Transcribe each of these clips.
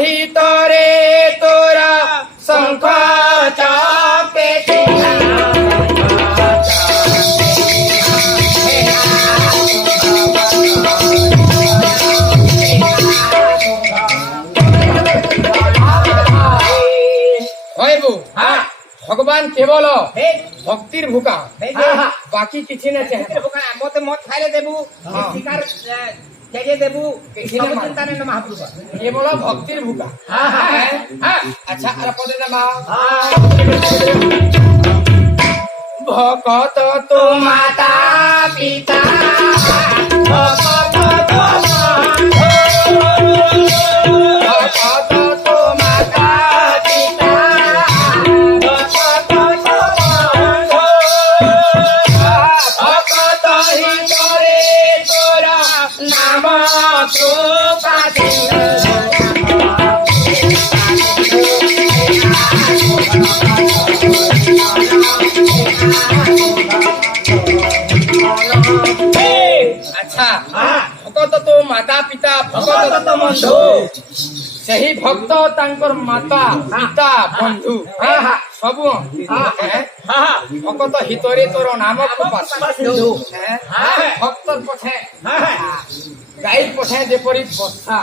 ही तोरे तोरा शंख चापे भगवान केवल भक्तिर भूका बाकी किसी ने मत मत खाइले देबू शिकार केजे देबू सब चिंता ने महाप्रभु केवल भक्तिर भूका अच्छा अरे पदे नमा भक्त तो माता पिता भक्त तो माता पिता अच्छा भक्त तो माता पिता भक्त तो बंधु सही भक्त तांकर माता पिता बंधु सबु भक्त हितरे तोर नाम भक्त पठे गाई पठे जेपरी बछा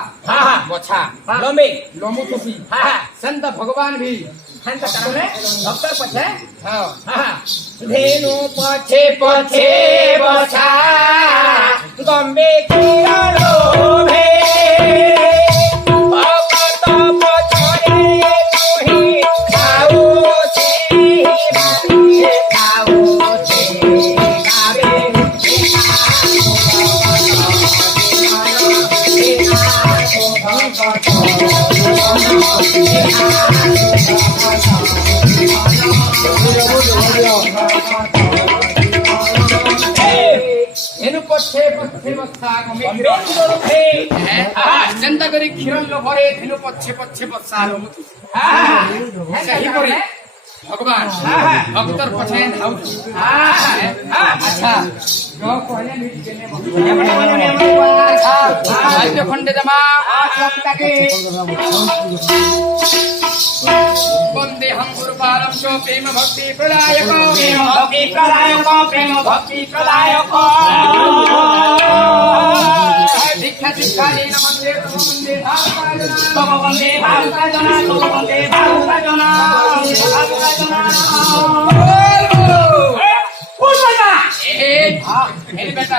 बछा लम्बे लम्बू खुशी संत भगवान भी भक्त पछे धेनु पछे पछे बछा गम्बे लोभे भक्त पछरे तुही खाऊ धेनु पछे पछे बछा चिंता करी क्षीरन लोभरे धेनु पछे पछे बछा सही करी भगवान भक्तर पछे धाउ अच्छा जो कहले मिट गेले राज्य खंडे जमा वंदे हम गुरुपारम जो प्रेम भक्ति प्रदायक प्रेम भक्ति प्रदायक प्रेम भक्ति प्रदायक दीक्षा दीक्षा लीन वंदे तम वंदे भावुका जना तम वंदे भावुका जना बेटा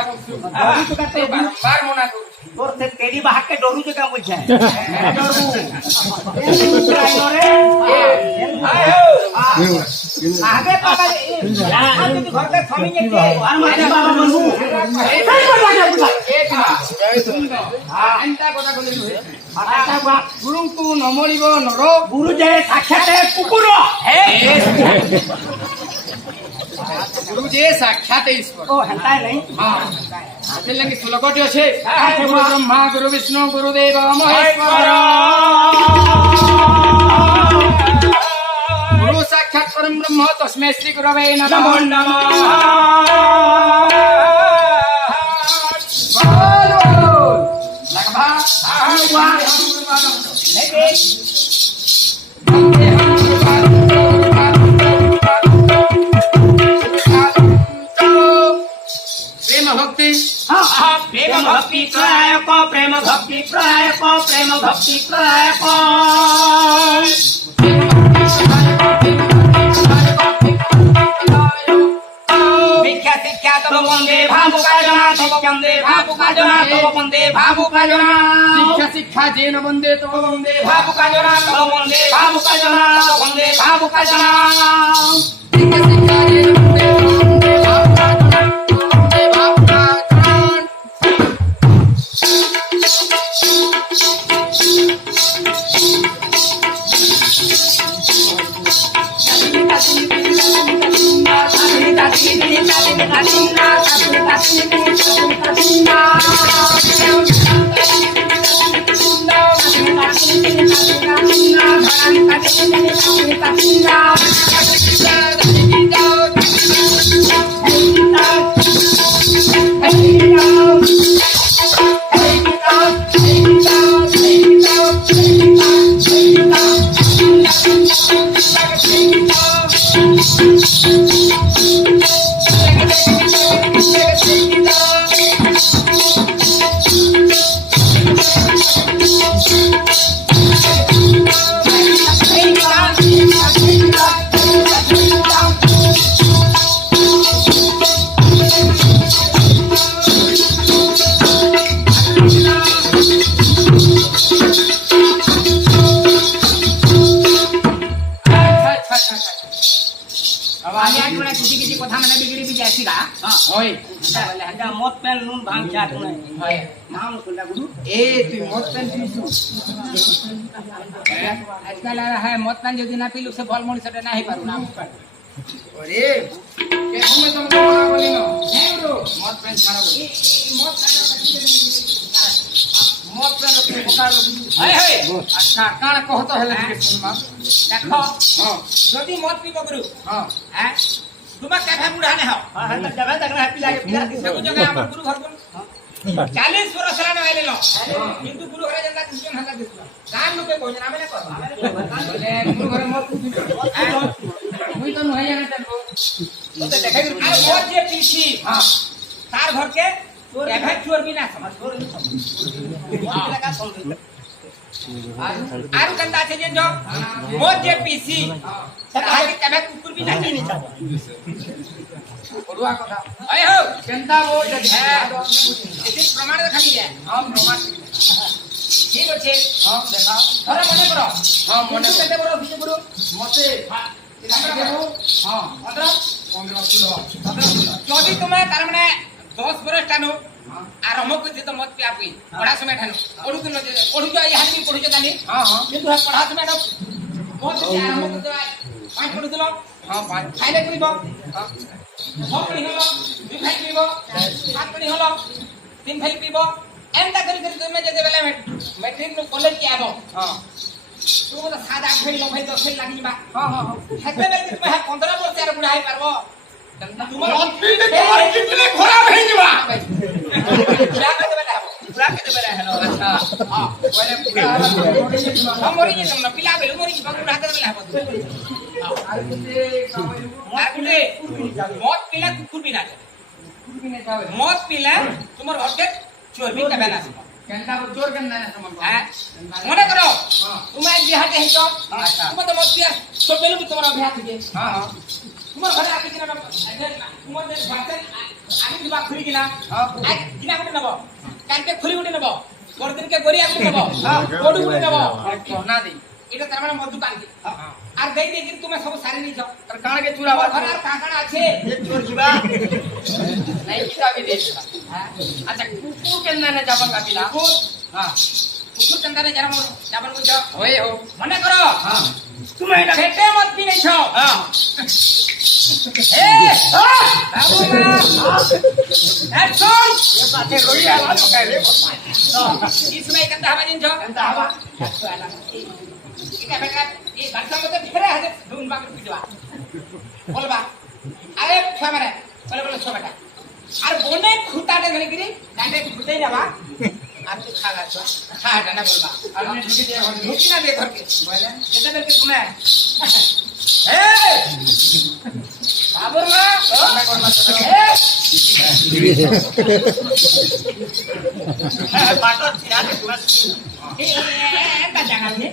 बार मना करू तोर से तेरी बाहक के डरू के काम बुझाए आगे पापा आज तू घर के थमी के और माता बाबा बनबू अंता कोटा बोले आता गुरु तू नमरिब नर गुरु जे साक्षात कुकुर हे गुरु जे साक्षात ईश्वर ओ हंता नहीं हां आते लगे श्लोकटी আছে गुरु ब्रह्मा गुरु विष्णु गुरुदेव महेश्वर गुरु साक्षात परम ब्रह्म तस्मै श्री गुरवे नमो नमः लगभग भक्ति प्रेम भक्ति प्रदायक प्रेम भक्ति प्रदायक प्रेम भक्ति प्रदायक विख्या शिक्षा तब वंदे भावुका जना तब वंदे भावुका जना तब वंदे भावुका जना शिक्षा शिक्षा जेन वंदे तब वंदे भावुका जना तब वंदे भावुका जना तब वंदे भावुका जना शिक्षा शिक्षा जेन वंदे হয় বলে হাজা মদ পেন নুন ভাঙ চা কোনে হয় নাম কোলা গুরু এ তুই মদ পেন পিছু আজকাল আর হ্যাঁ মদ পেন যদি না পিলু সে ভাল মনিষটা না হই পারু না ওরে কে তুমি তুমি বলা বলি না হ্যাঁ ব্রো মদ পেন ছাড়া বলি মদ পেন তুমি বকার হই হই আচ্ছা কানা কহতো হেলে ଟିକେ শুনবা দেখো হ্যাঁ যদি মদ পিব গুরু হ্যাঁ হ্যাঁ তোমার কেভে বুড়া নে হও হ্যাঁ হ্যাঁ যাবে দেখনা পিলা পিলা সবু জায়গা আমার গুরু ঘর কোন 40 বরস লানো আইলে লো কিন্তু গুরু ঘরে যেটা দিছন হালা দিছন গান লোকে কইছেন আমি না করব বলে গুরু ঘরে মদ পিবি মুই তো নহে জানা জানবো তো দেখাই আর মদ যে পিছি হ্যাঁ তার ঘরকে কেভে চোরবি না সমাজ মদ লাগা ফল আর কেনতা আছে যে মদ যে পিছি তার কেভে কুকুর বি না চিনি যাব পড়ুয়া কথা ওই হো কেনতা বো হ্যাঁ এটি প্রমাণ খালি যায় হ্যাঁ প্রমাণ ঠিক আছে হ্যাঁ দেখা ধরে মনে করো হ্যাঁ মনে কেতে বড় ভিজে গুরু মতে হ্যাঁ হ্যাঁ 15 15 কিলো যদি তুমি তার মানে 10 বরস টানো আরম্ভ করছে তো মত পিয়া পি পড়া সময় ঠানো পড়ু দিন পড়ু তো এই হানি পড়ু জানি হ্যাঁ হ্যাঁ কিন্তু পড়া সময় ঠানো মত যে আরম্ভ করতে পাঁচ পড়ু দিল হ্যাঁ ভাই খাইলে করিব সব পানি হলো দুই খাই পিব সাত পানি হলো তিন খাই পিব এন্টা করি করি তুমি যেতে বেলা মেট্রিক নো কলেজ কি আবো হ্যাঁ তুমি তো 7 8 খাই 9 খাই 10 খাই লাগি বা হ্যাঁ হ্যাঁ হেতে বেলা তুমি 15 বছর আর বুড়া হই পারবো তোমার অদ্ভিদে তোমার কিতলে খরাব হই যাবা বুড়া কইতে বেলা হবো বুড়া কইতে বেলা হলো আচ্ছা হ্যাঁ বলে পুরা মরি যে তোমরা পিলা বেলু মরি যে বুড়া হাতে বেলা হবো আর কিতে কামাইলু আর কুলে মদ পিলা কুকুর বিনা কুরবি নে যাবে মদ পিলা তোমার ঘরকে চর্বি কে বেলা কেনতা জোর কেন না সমান হ্যাঁ মনে করো হ্যাঁ তুমি আজ বিহাতে হেছো আচ্ছা তুমি তো মদ পিয়া তো বেলু তোমার বিহাত থেকে হ্যাঁ হ্যাঁ তোমার ঘরে আকি কিনা তোমার যে ভাতে আমি দিবা খুলি কিনা আজ কিনা করে নেব কালকে খুলি উঠে নেব পরদিনকে গড়ি আমি নেব গড়ি উঠে নেব না দেই এটা তার মানে মদ দোকান কি আর দেই দেই কিন্তু তুমি সব সারি নিছ আর কানা কে চুরা আমার ঘরে আর কাকাড়া আছে চোর কিবা নাই কিতাবি দে আচ্ছা কুকুর কেন না যাবান কাপিলা কুকুর হ্যাঁ কুকুর চন্দারে যারা মোর যাবার কইছ ওই হো মনে করো হ্যাঁ তুমি এটা খেতে মত পি নেছ হ্যাঁ এ বাবু মা একশন এ পাতে রই আলা তো কাই রে इसमें कंधा हवा जिन जो কেনতা হবা এটা বেটা এই বাচ্চা মতে ফেরে হাতে ধুন বাক পিটবা বলবা আরে ফেমারে বলে বলে সব বেটা আর বনে খুঁটাতে ধরে গিরি ডান্ডে খুঁটাই যাবা আর তুই খাগা তো হ্যাঁ ডান্ডা বলবা আর আমি ঢুকি দিয়ে ঘর ঢুকি না দে ঘরকে বলে যেতে বেরকে তুমি এ বাবুর মা না করবা তো এ পাটর ছিড়াতে তোমার একটা জায়গা আছে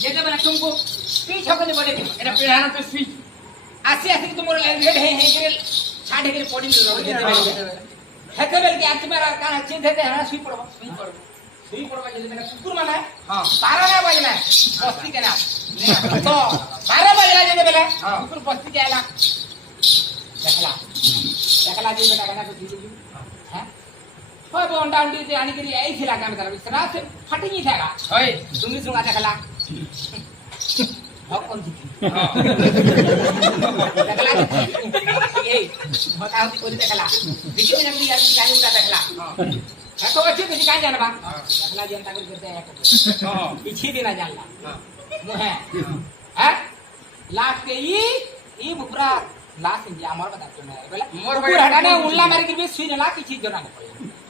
যেতে বেলা তুমকো পিছ হকে বলে এটা পিড়ানো তো সুই আসি আসি তোমার রেড হে হে করে ছাড়ে করে পড়ি নিল যেতে বেলা হেতে বেল কি আজকে মেরা কান চিন্তা তে হ্যাঁ সুই পড়ব সুই পড়ব যেতে বেলা কুকুর মানে হ্যাঁ 12 না বাজে না বস্তি কেনা তো 12 বাজে যেতে বেলা হ্যাঁ। কুকুর বস্তি যায়লা দেখলা দেখলা যে বেটা কেনা তো দিদি হ্যাঁ ওই বন্ডা উন্ডি যে আনি করি এই ছিলা কাম করা বিসরা সে ফাটি নি থাকা ওই তুমি সুঙ্গা দেখলা হকন দিদি দেখলা এই হতা হতি করে দেখলা দেখি না আমি আর জানি উটা দেখলা এত আছে কিছু কাজ জানবা দেখলা জনতা করে করতে একটা হ্যাঁ পিছি দিনা জানলা হ্যাঁ মুহে হ্যাঁ লাখ के ई बुकरा लाख इंडिया আমার কথা তো না বলে মোর কুকুর হাডানে উল্লা মারি করবি সুই না কিছু জনা না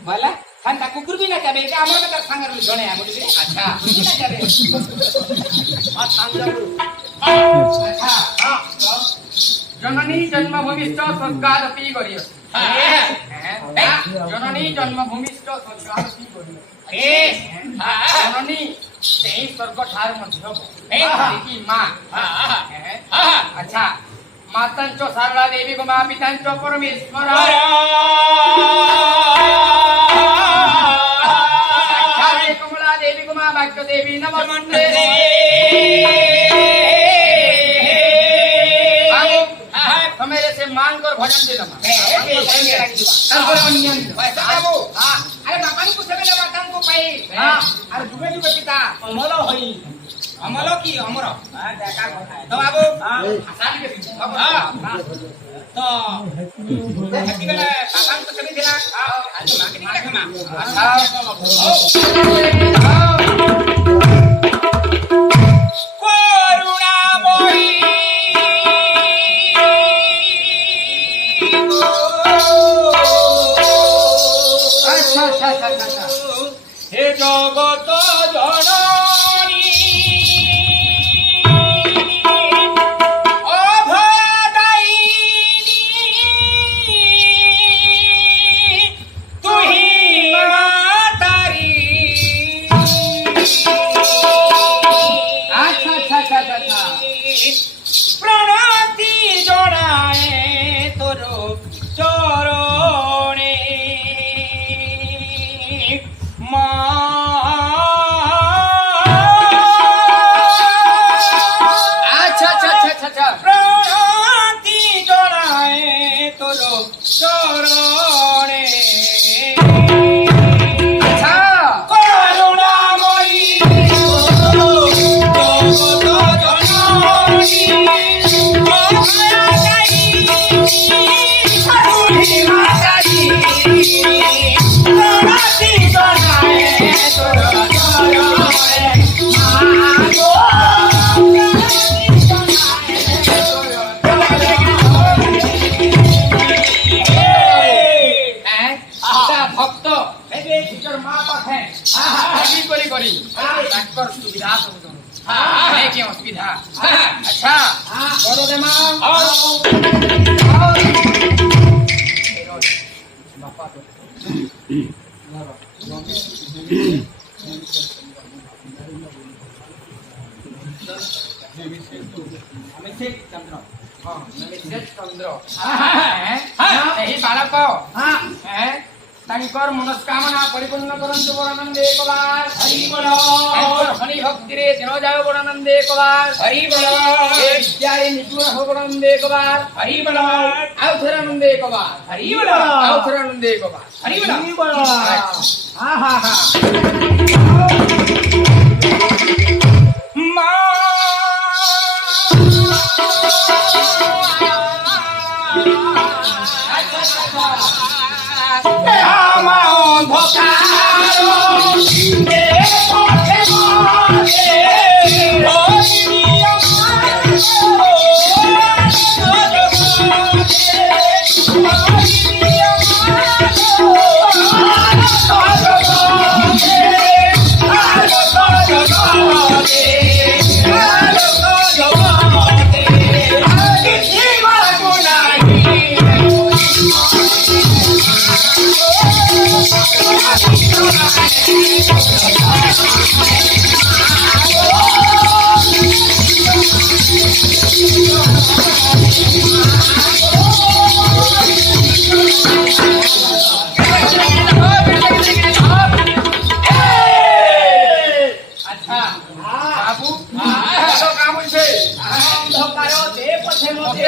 বলে ঠান্ডা কুকুর বি না যাবে এটা আমার কথা সাঙ্গার জনে আমি বলি আচ্ছা বুঝি না যাবে আর সাঙ্গার আচ্ছা হ্যাঁ জননী জন্মভূমিষ্ঠ স্বর্গাদপি করিয় হ্যাঁ জননী জন্মভূমিষ্ঠ স্বর্গাদপি করিয় এ হ্যাঁ জননী সেই স্বর্গ ঠার মধ্য কি মা আচ্ছা মাতাঞ্চ সারলা দেবী গো মা পিতাঞ্চ পরমেশ্বর সাক্ষাৎ কমলা দেবী গো মা ভাগ্য দেবী নমস্তে मेरे से मांग कर ଭଜନ ଦେଲମା ତାପରେ ଅନ୍ୟ ବାବୁ ହଁ ଆରେ ବାପାଙ୍କୁ ସେବେ ବାପାଙ୍କୁ ପାଇ ଆରେ ଯୁগে ଯୁগে ପିତା ଅମଳ ହୋଇ ଅମଲ କି ଅମର দেখা কথা ତ ବାବୁ ସାଲିକେ ବାବୁ ତ ସେଠି ବେଲେ ବାପାଙ୍କୁ ସେବେ ଥିଲା ଆଜି ମାଗିନି ଦେଖମା କରୁଣାମୟୀ হে জগত জননী অভদায়িনী তুহি মাতারি প্রণতি জনায় তোর চরণে মা প্রণতি জনায় তোর চরণে করুণাময়ী জগত জননী ভক্ত নিজের মা পাখে করি করি তাকর সুবিধা কি অসুবিধা আচ্ছা বড় রে মা বালক তাঙ্কর মনস্কামনা পরিপূর্ণ করন্তু বরানন্দে একবার হরি বল হরি ভক্তিরে দিন যায় বরানন্দে একবার হরি বল বিদ্যারে নিপুণ হো বরানন্দে একবার হরি বল আউথরানন্দে একবার হরি বল আউথরানন্দে একবার হরি বল আহা হা মা আমার অন্ধকার পথে মরে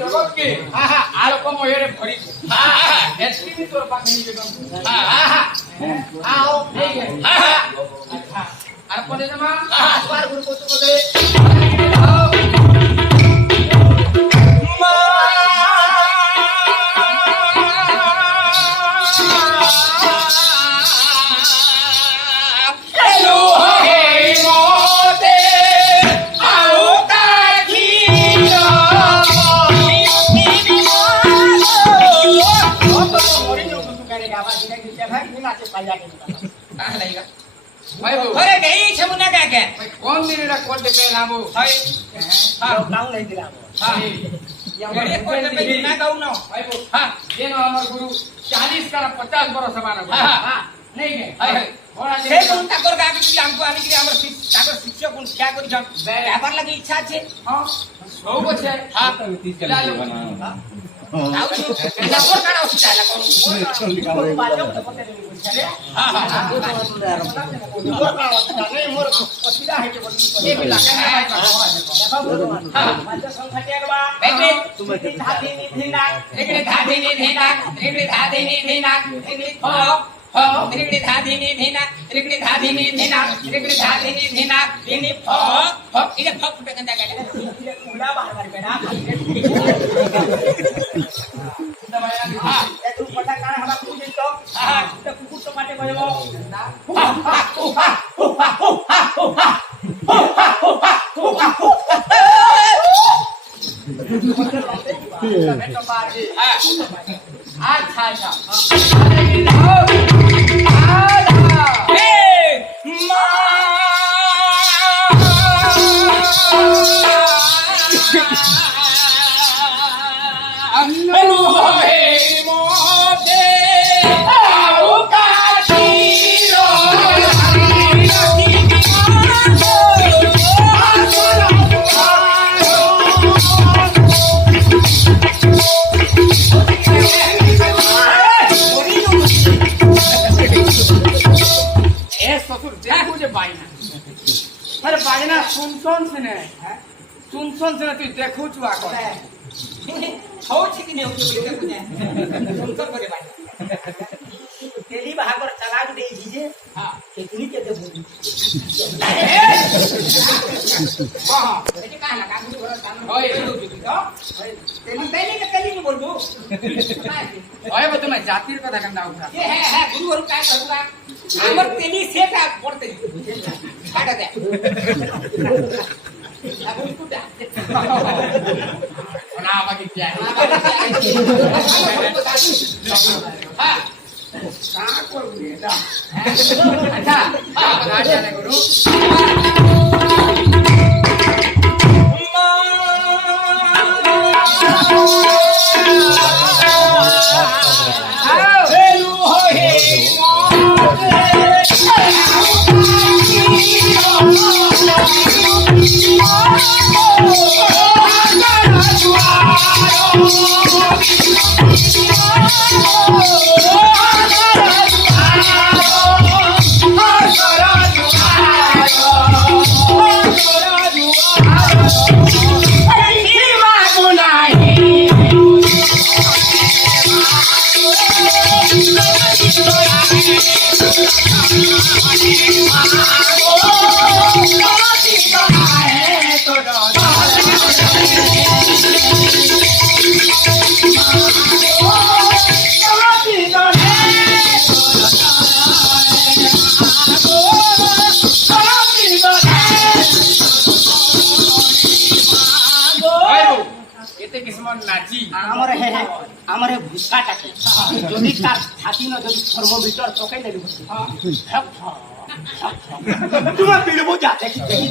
জগৎকে আর কম এর ভরি এসকি তোর পাখে নিবেদন আও আর পরে জামা আর গুরু কত বলে अरे नहीं छमुना क्या क्या कौन दिन रा कोट पे लाबो हाय हां नाउ नहीं दिला हां ये कोट पे ना गाउ ना हाय बो हां जेनो हमर गुरु 40 का 50 बरस समान हां नहीं के हाय बड़ा से कोन ठाकुर का कि हमको आनी कि हमर ठाकुर शिष्य कोन क्या करी जब व्यापार लगी इच्छा छे हां सौ बचे हां 30 के बना ଯାଉଛୁ ହେଲା ମୋର କାଣା ଅସୁବିଧା ହେଲା କଣ ବାଲ୍ୟ ମତେ ପଚାରି ବୁଝାରେ ହଁ ହଁ ମୋର କାଣ ଅସୁବିଧା ନାହିଁ ମୋର ଅସୁବିଧା ହେଇଛି ବୋଲି ଏ ପିଲା ଦେଖ ଭଗବାନ ବାଲ୍ୟ ସଂଖ୍ୟା ବା ବେଗରେ ଧାତି ନିଧିନା ରେଗଡେ ଧାଧିନି ଧିନା ରେଗଡେ ଧାଧିନି ଧିନା ରେଗଡେ ହ ହ ରେଗଡେ ଧାଧିନି ଧିନା ରେଗଡେ ଧାधिनी धिना रेगड़े धाधिनी धिना धिनी फ फ इले फ फुटे कंदा काटे इले कुला बाहर कर बेना हां ए तू पटा कान हवा कुछ तो हां तो कुकुर तो माटे बजबो हा हा हा अच्छा अच्छा अरे बाजना सुनसन से ने तू देखू छु आ कर हो छी कि ने हो के देखू ने सुनसन करे भाई तेली बाहर चला दे जे हां कितनी के दे बोली हां एके का लगा गुरु घर दान होय तो तेली के तेली में बोलबो होय बत मैं जातिर कथा कंदा उठा ये है गुरु घर का करूंगा हमर तेली से का पड़ते काटा दे अब उसको दे ना बाकी क्या है हां का कर बेटा अच्छा बता जाने गुरु नाची हमरे भूसा टाके जदी तार छाती न जदी थर्मोमीटर पकई देबी हां तुम पीड़बो जाते देखी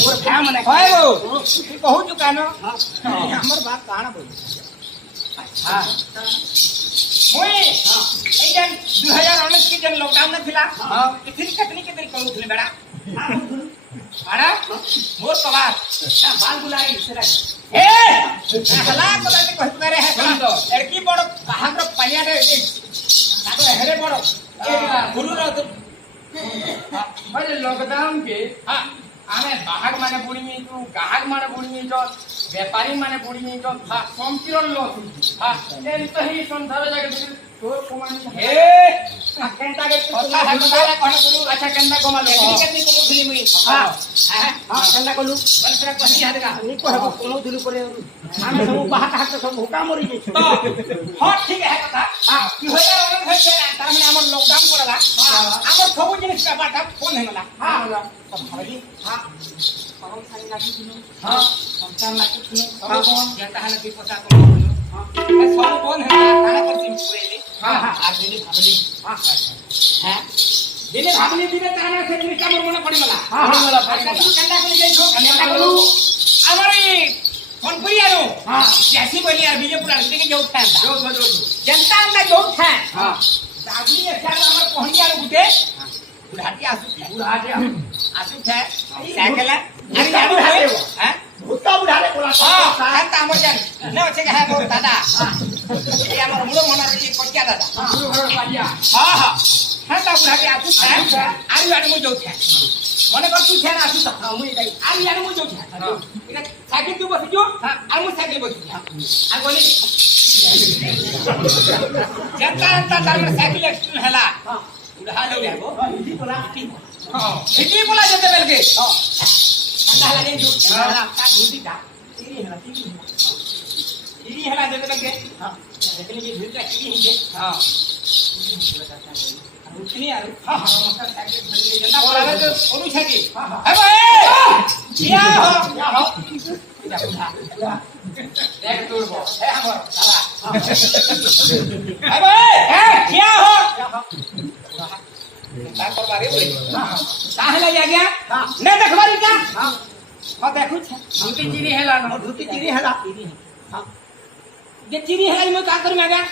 मोर क्या मने होय गो की कहू छु कानो हमर बात काना बोल अच्छा मोई ए जन 2019 के जन लॉकडाउन न थिला हां कितनी के कहू थले बेड़ा अरे मोर पवार बाल बुलाई सेरा ए हला कोला ने कहत करे है तो लड़की बड़ बाहर पालिया रे ताको हेरे बड़ गुरु रो अरे लॉकडाउन के हां आमे बाहर माने बुड़ी में तू गाहक माने बुड़ी में जो व्यापारी माने बुड़ी में जो संपूर्ण लॉस हां एन तो ही संसार जाके तो कमान हे केंटा के पता है बताला कोन गुरु अच्छा केंटा कमा लो कितनी को फिल्म हुई हां हां केंटा कोलू बलसरा कहि हादगा नी को हबो कोनो दिलु करे आमे सब बाहर हाथ सब हुका मरी जे तो हां ठीक है कथा हां 2019 होय तार माने हमर लॉकडाउन पड़ला हमर सब जिनिस का बाटा फोन हेला हां भाई हां कौन सारी लागी दिनो हां संसार लागी दिनो सब कौन जेता हला की पता को हां सब कौन है तारा पर सिम पुरेले हां हां आ दिने भाबली हां हां दिने भाबली दिने तारा से निका मोर मने पड़ी मला हां मला पड़ी तू कंडा कर जाइछो कंडा करू हमारी फोन पुरियारो हां जैसी बोली यार बीजे पुरा के जो उठा जो जनता ना जो उठा हां दागली अच्छा हमर पहनिया गुटे बुढ़ाटी आसु है साइकिल अरे गाड़ी है हैं भूता बुढ़ारे बोला हां हेता हमर जान न अछि के है मोर दादा ए हमर मुड़ो मनार के कोटिया दादा गुरु घर पालिया हां हां हेता बुढ़ा के आसु है आरी आडी मु जाउ छे मने कर तू छे ना आसु त मु जाई आरी आडी मु जाउ छे इने साइकिल तू बस जो आ मु साइकिल बस आ गोली जनता तार साइकिल एक्सीडेंट हला उड़ा लो जाबो इटी बोला हां इटी बोला जते बेल के ठंडा लगे जो का धूती का चिरी है इरी हला जते बेल के हां लेकिन ये धूती की है हां उठनी यार हां हां मकर साइकिल भरी जनता बोला तो ओनु छकी हां हे भाई क्या हो देख दूर बो हे हमर साला हे भाई क्या हो ताकर बारे बोले काहे ला जा गया ने देखबारी क्या हां देखु छ धोती चिरी हेला न धूती चिरी हला हां ये चिरी है मैं का कर में गया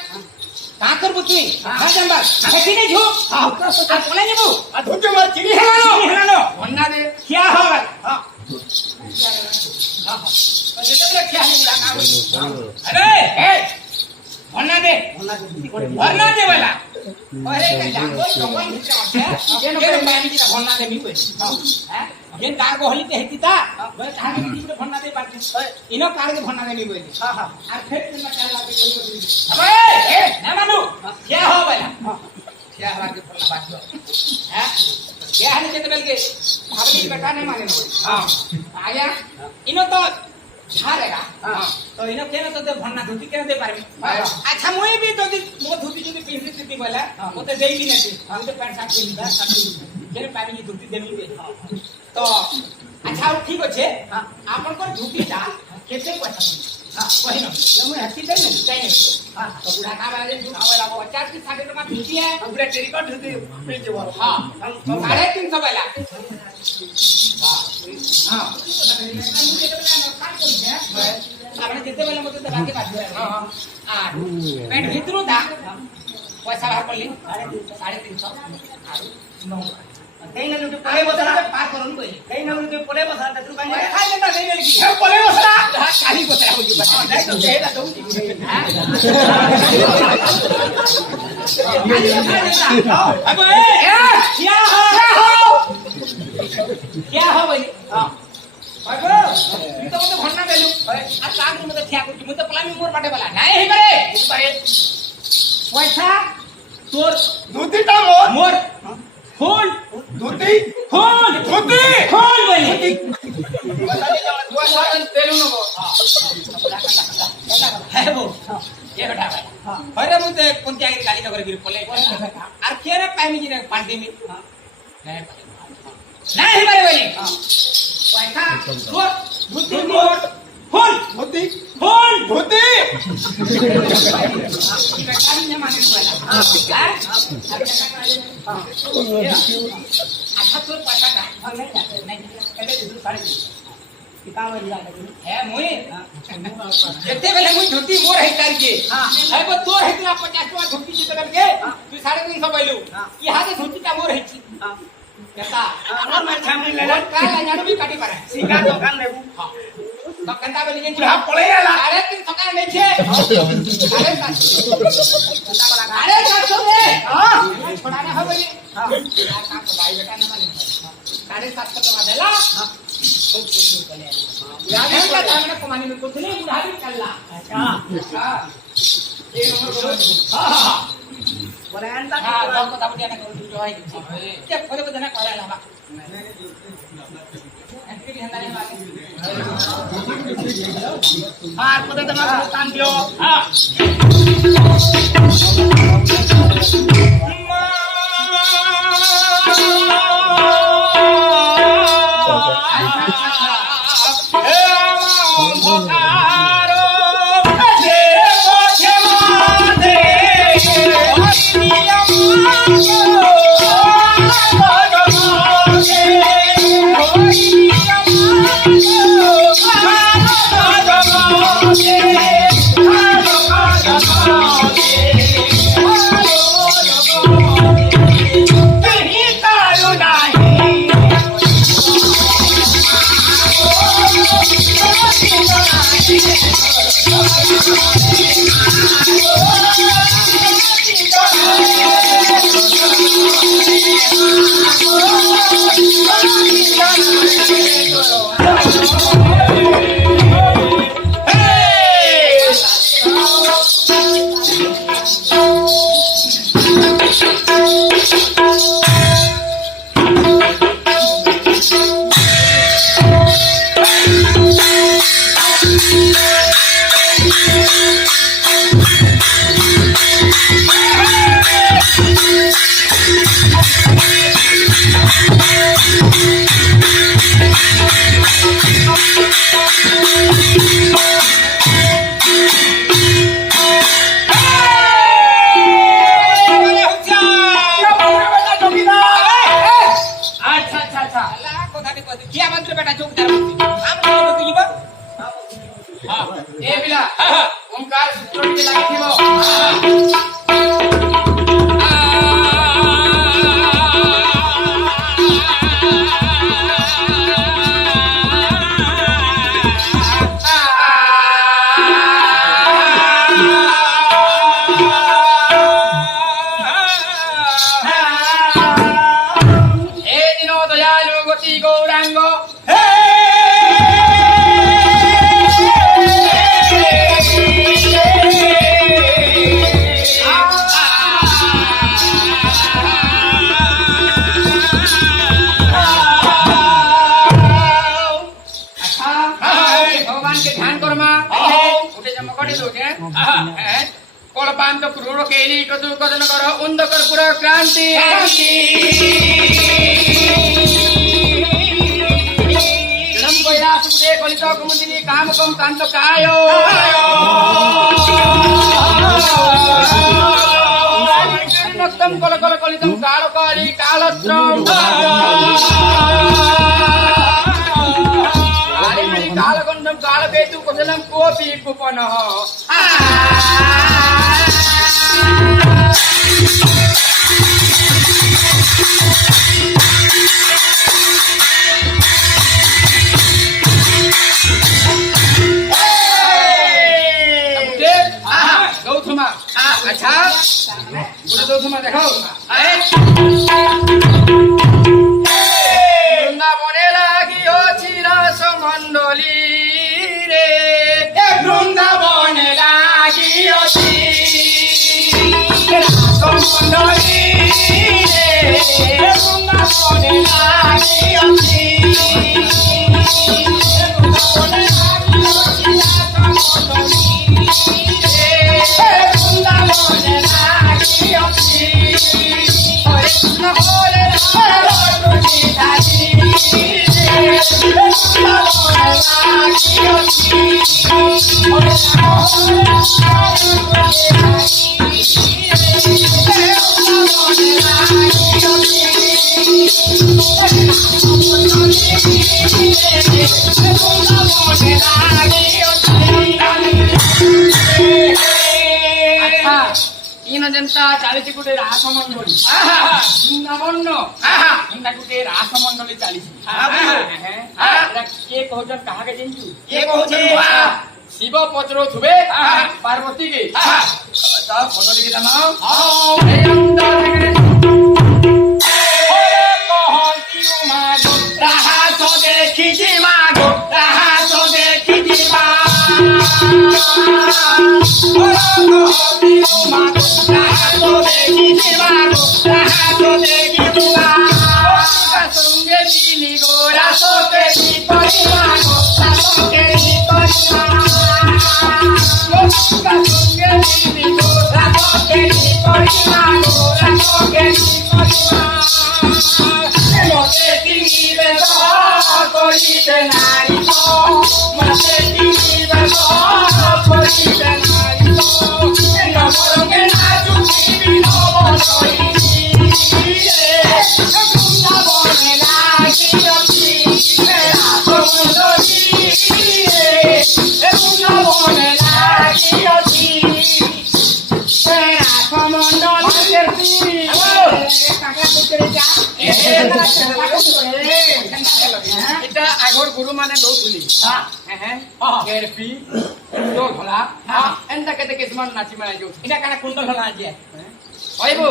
का कर बुतुई हां जंबा खेती नहीं छो हां आ कोले जेबू आ धूती मार चिरी हला नो वन्ना दे क्या हो हां हां तो जेते क्या है लगा अरे ए वन्ना दे वन्ना दे वाला अरे का जांगो तो कोई नहीं है ये नो करे पानी की वन्ना दे मी कोई हैं ये कार को हली पे हेतीता मैं कहा कि तीसरे भन्ना दे बात इनो कार के भन्ना दे मी कोई हां हां आ फिर मैं चल लाके कोई अबे ए ना मानू क्या हो भला क्या हरा के भन्ना बात है क्या है जेते बेल के भाभी बेटा नहीं माने ना हां आ गया इनो तो झारेगा हां तो इनो केना तो दे भन्ना धुती केना दे पारबी अच्छा मुई भी तो मो धुती जदी पिंसी सिटी बोला ओते देई भी नहीं हम तो पैंट शर्ट पिंदा जेने पानी की धुती देमी तो अच्छा ठीक अच्छे आपन को धुती दा केते पैसा वही ना मैं हट्टी दे नहीं चाहिए हां तो बुढ़ा का वाले जो आवेला 50 की 60 टका धुती है पूरा टेरिकॉट धूती पेज वो हां 350 वाला हां आपने जितने वाले मत दबा के बात कर हां हां पेट भीतरो दा पैसा बाहर कर ली 350 कहीं ना लुटे पले बसरा पार करून कोई कहीं ना लुटे पले बसरा तू काहे खाई लेता नहीं मिल की हे पले बसरा काली बसरा हो गई नहीं तो देदा दो अब क्या हो भाई हां अगो तो मते भन्ना देलु आ काम मते ठिया करछु मते पलामी मोर बाटे वाला नाही हे करे पैसा तोर धूती ता मोर मोर खोल धूती खोल धूती खोल बोली बताने जा दुआ साधन तेलु न है वो ये बेटा भाई अरे मुते कोणती आगरी गाली का गिर पले आर केरे पामी जी ने पांडी में नाही बरे बोली पैसा तोर धुती मोर खोल धूती खोल धूती बेटा ने माने वाला यार अच्छा तो पैसा का नहीं कहते दूसरी साड़ी किताब लिया है मोए जेते बेले मुई धुती मोर है तार के है वो तोर है ना 50 टका धुती जे कर के तू 350 बैलू यहां से धुती का मोर है छी कहता और मैं छामनी ले का लाइन भी काटी पारे सीधा दुकान लेबू हां तो कंता बेले जे बुढ़ा पड़े आला 350 टका नहीं छे 750 रे हां छोड़ाना हो गई हां काम तो भाई बेटा ना माने 750 टका देला यानी का दामने कमाने में कुछ नहीं बुढ़ा भी चलला अच्छा हां ये नंबर हां बोले अंता हां तो को दाबटिया ना करू जो है क्या खोले को देना करा लाबा एंटी भी हंदाने वाले हां पता तो मैं काम दियो हां Yeah. शिव पचरो थुबे पार्वती के फोटो लिखे आगोर गुरु माने दौली केरपी तो घोला एंता केते किस्मान नाची माने जो इटा काना कुंडल घोला आजे होइबो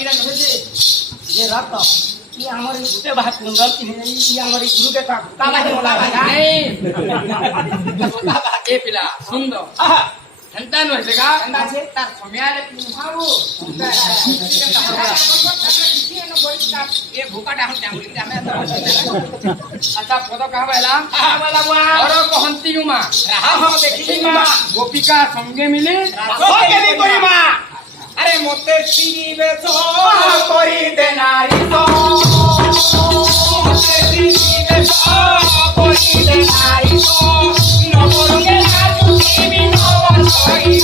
इरा नसे ये रत ये हमारे गुटे बात कुंडल की ये हमारे गुरु के का बात बोला नहीं ए पिला सुंदर आहा ಎಂತ ನೋಯ್ಸಗ अंदाजे तार समयाले पिहाबु ए भूका डाहु जामुली जामे अच्छा पद कहा बेला वाला बुआ और कहंती गुमा रहा हो देखी मां गोपिका संगे मिले हो के भी कोई मां अरे मोते सीरी बेचो कोई दे नारी तो मोते सीरी बेचो कोई दे नारी तो न बोलूंगे ना तुझे भी न बसोई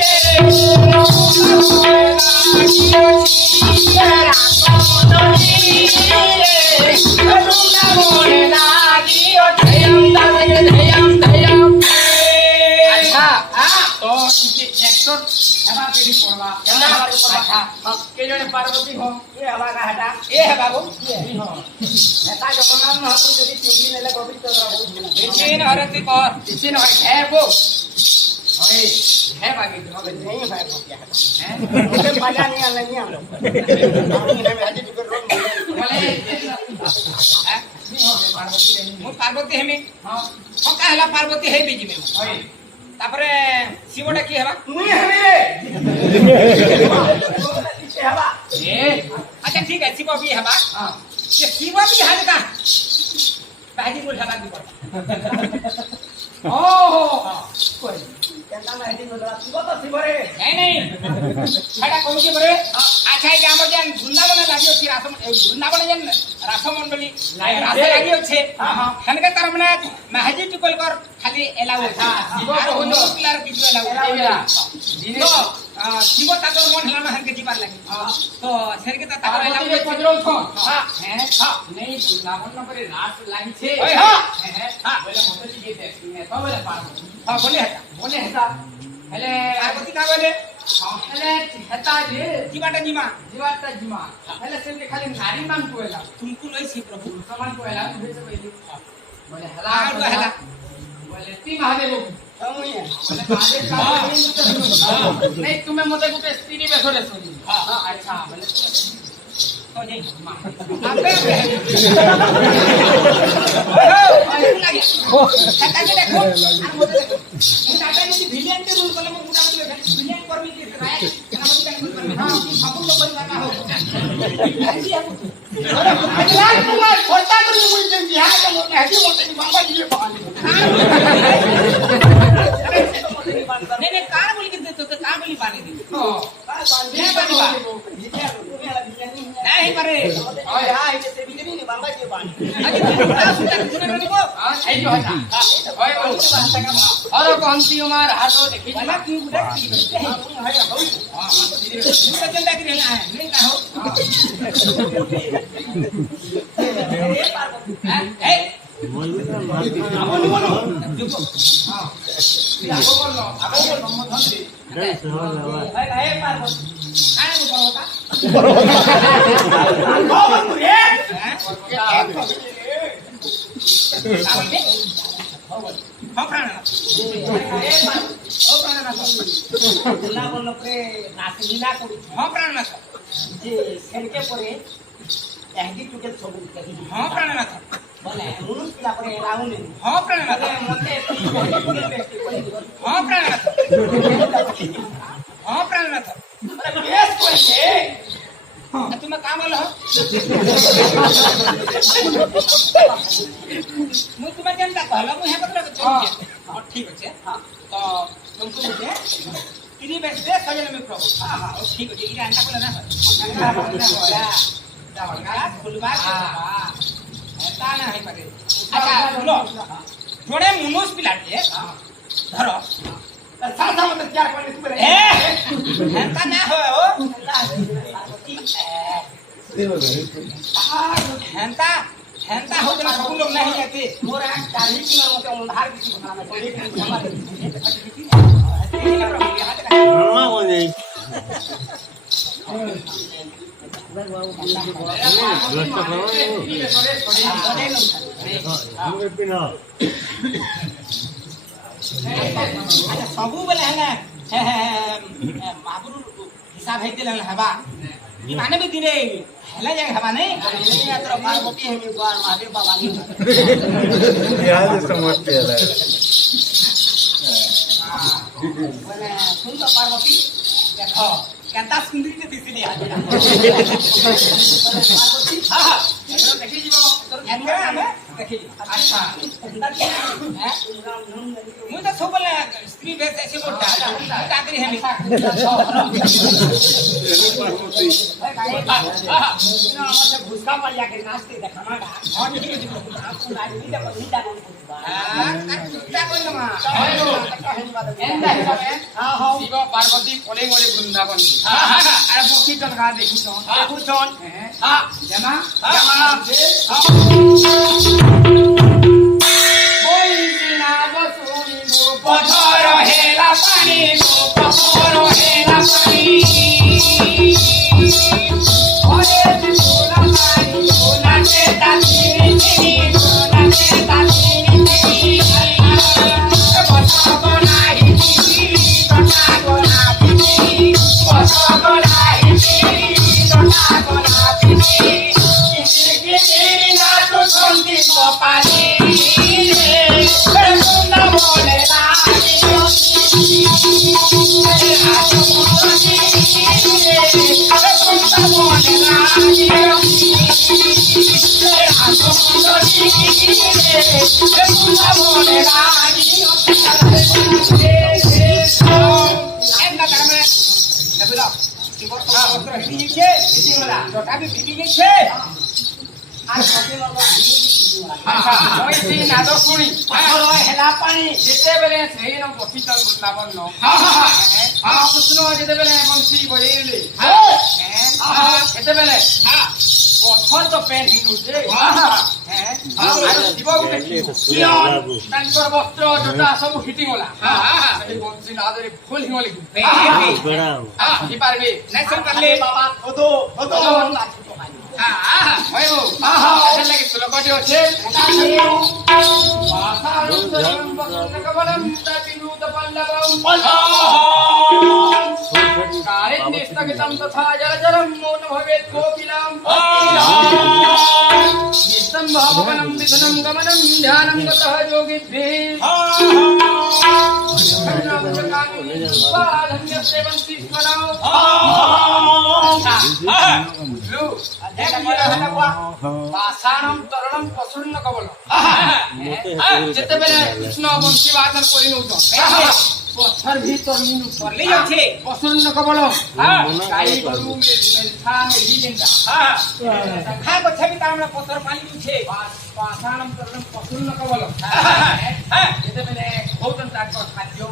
रे न बोलूंगे ना तेरा सोनी रे तुम न बोले ना जियो धयम अच्छा तो इसे एक्टर हेबा केडी पड़वा केना हमारी पड़वा अच्छा के जने पार्वती हो ये हवा का हटा ए है बाबू नेता जो बनाम न हम যদি চিংড়ি নেলে কবি তো বহুত বলা बेचैन हरती कर इसे न है वो ओए है बाकी হবে नहीं भाई को क्या है हैं मुझे मजा नहीं आने नहीं हम लोग हम ने हाजी को रोल बोले हैं पार्वती रे मु पार्वती हेमी हां हो कहला पार्वती हे बीजी में ओए तापरे शिवटा की हेबा मुई हमें रे इसे हवा ए अच्छा ठीक है शिव भी हेबा हां ये शिव भी है का बाजी बोल हेबा की पड़ ओहो कोई केना में हाजी को तू तो सिबरे नहीं छाड़ा कौन के बरे अच्छा है हमर जन वृंदावन लागियो छी रासम वृंदावन जन रासमंडली रास लागियो छे हां हनके तरफ ना महजी टुकल कर खाली एलाउ हां, शिव और को होनो प्लेयर किछु एलाउ एला दिने तो शिव ताकर मन हला में हनके जीवार लागी तो सेरके ता ताकर पार्वती रे एलाउ पजरो छो हां हैं हां नहीं वृंदावन न परे रास लागी छे ओए हां हैं हां बोले मत जी के ने तो बोले पार्वती हां बोले हटा बोले हेता हेले पार्वती का बोले हां हेले हेता जे जीवाटा जीमा जीवाता जीमा हेले से खाली नारी मान कोएला तुमको नहीं सी प्रभु समान कोएला भेसे पहिले बोले हला आगो हला बोले ती महादेव हम ही है बोले महादेव का नहीं तुम्हें मते गुटे स्त्री बेसरे सोनी हां अच्छा बोले तो जे मां हटा के देखो আর মতে দেখো টাটা যদি ভিলিয়ান কে রুল করলে মোটা মোটি ভিলিয়ান কর্মী কে রায় না মতে কেন করবে हां সকল লোক পরিবার না হোক अरे कुमार छोटा तो नहीं मुझे बिहार के मोटे हाजी मोटे की बाबा जी बाल नहीं नहीं कार बोली के तो कार बोली पानी दी नहीं नहीं करे हां इसे भी नहीं बाबा जी बाल अजी बड़ा सुंदर सुंदर रखो हां सही जो हटा ओए और कौनसी उमर हाथो देखी वाला क्यों बुढ़ा की हां हां चंदा की रहना है नहीं ना हो ए बोलो बोलो हां आगो बोलो धंदी है पार्वती आने को होता बाबा रे हम प्राण लीला बोलो प्रे रासलीला करू हम प्राण ना जे सेरके परे एहदी टुके सब कही हम प्राण ना बोले मुनुस पिला परे राहुल हम प्राण ना बोले मते हम प्राण ना हम प्राण ना अरे बेस कोई है तुम्हें काम वाला हो मुझे तुम्हें जानता कहला मुझे पता हां ठीक है तो तुमको मुझे इनी बेस दे सजन में प्रभु हां हां ठीक है इरा अंडा कोला ना जाओगा फुलबार ऐसा ना है परे अच्छा सुनो थोड़े मुनुस पिलाते धरो सासा मत क्या करने तू ए ऐसा ना हो हेंता हेंता हो जना सब लोग नहीं जाते मोर आंख डाली की मत उधार की बनाना पड़े सबू बोले है ना महापुर हिसाब है दिलन हवा ମାନେ ବି ଦିନେ ହେଲା ଯାଏ ହେବା ନାଇଁ ଏଥର ପାର୍ବତୀ ହେମି ଗୁଆର ମହାଦେବ ବାବା याद समझते हैं ମାନେ ସୁନ୍ଦର ପାର୍ବତୀ ଦେଖ କେନ୍ତା ସୁନ୍ଦରୀଟେ ଦିଶିଲି ଆଜି ପାର୍ବତୀ ଏଥର ଦେଖିଯିବ ଏଥର ଆମେ ଦେଖିଯିବ ଆଚ୍ଛା ମୁଁ ତ ସବୁବେଳେ ସ୍ତ୍ରୀ ବେଶ ଏସେ ବୋଟା ଚାକରି ହେମି भूसका पड़ जाके नाचते देखना शिव पार्वती कोले गोले वृंदावन अरे बकी टलका देखी तो देखुछन जमा बोल सिना बसुनी गो पथर हेला पानी गो पथर हेला पानी ओरे बोला पानी बोला के ताती बोला के ताती बता बनाई बता बनाई बता बनाई बता बनाई इसके तेरी ना तो सुनती तो पानी ना बोले नाद शुणी हेला पानी जिते बेले सही न बसी चल वृंदावन न कृष्ण जिते बेले बंसी बजेले जिते बेले पत्थर तो पेन हिनु जे शिव गुटे तांकर वस्त्र जटा सब हिटी गला सेही बंसी नादरे फुल हिगली ही पारबे नै सुन करले बाबा ओदो लगे श्लोकटी अच्छे कालिन्दस्थगितं तथा जलचरं मौन भवेत् कोकिलं नित्यं भाववनं विधनं गमनं ध्यानं ततः योगिभिः पाषाणं तरणं प्रसन्न कबलं जिते बेले कृष्ण बंशी वादन करि नउछन पत्थर भी तरलिनु परली अछि प्रसन्न कबलं गाई गरु मेलथा मेली जेंता खा को छबि तामला पत्थर पानी उठे पाषाणं तरणं प्रसन्न कबलं जिते बेले भोजन ताक खाद्य